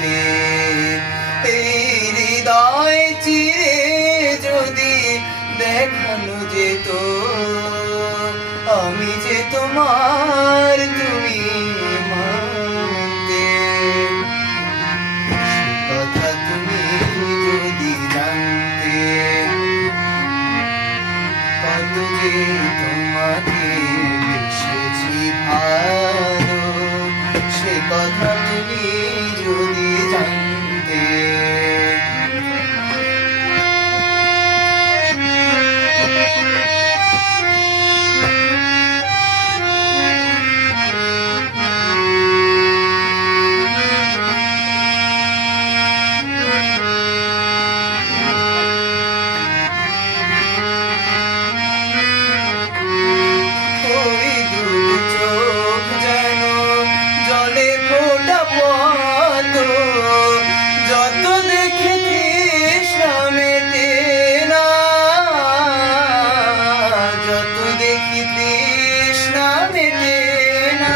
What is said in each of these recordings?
জানতে। এই হৃদয় চিরে যদি দেখানো যেত আমি যে তোমার, তুমি মানতে। কথা তুমি যদি জানতে কত যে তোমাকে বেসেছি ভালো, সে কথা তুমি যদি জানতে। যত দেখি তৃষ্ণা মেটে না, যত দেখি তৃষ্ণা মেটে না।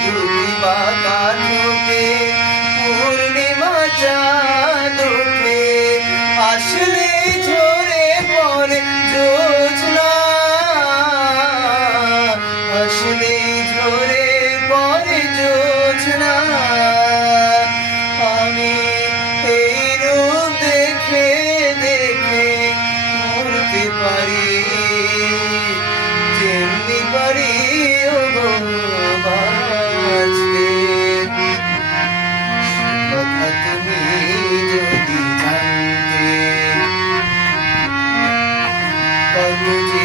বিরুদ্ধি বাঁকা ঠোঁটে পূর্ণিমা চাঁদ ওঠে, আসলে ঝরে পড়ে জোছনা, আসলে ঝরে পড়ে জোছনা। আমি এই রূপ দেখে দেখে মরতে পারি, যেমনি পারি ওগো বাঁচতে। কথা তুমি যদি জানতে কত যে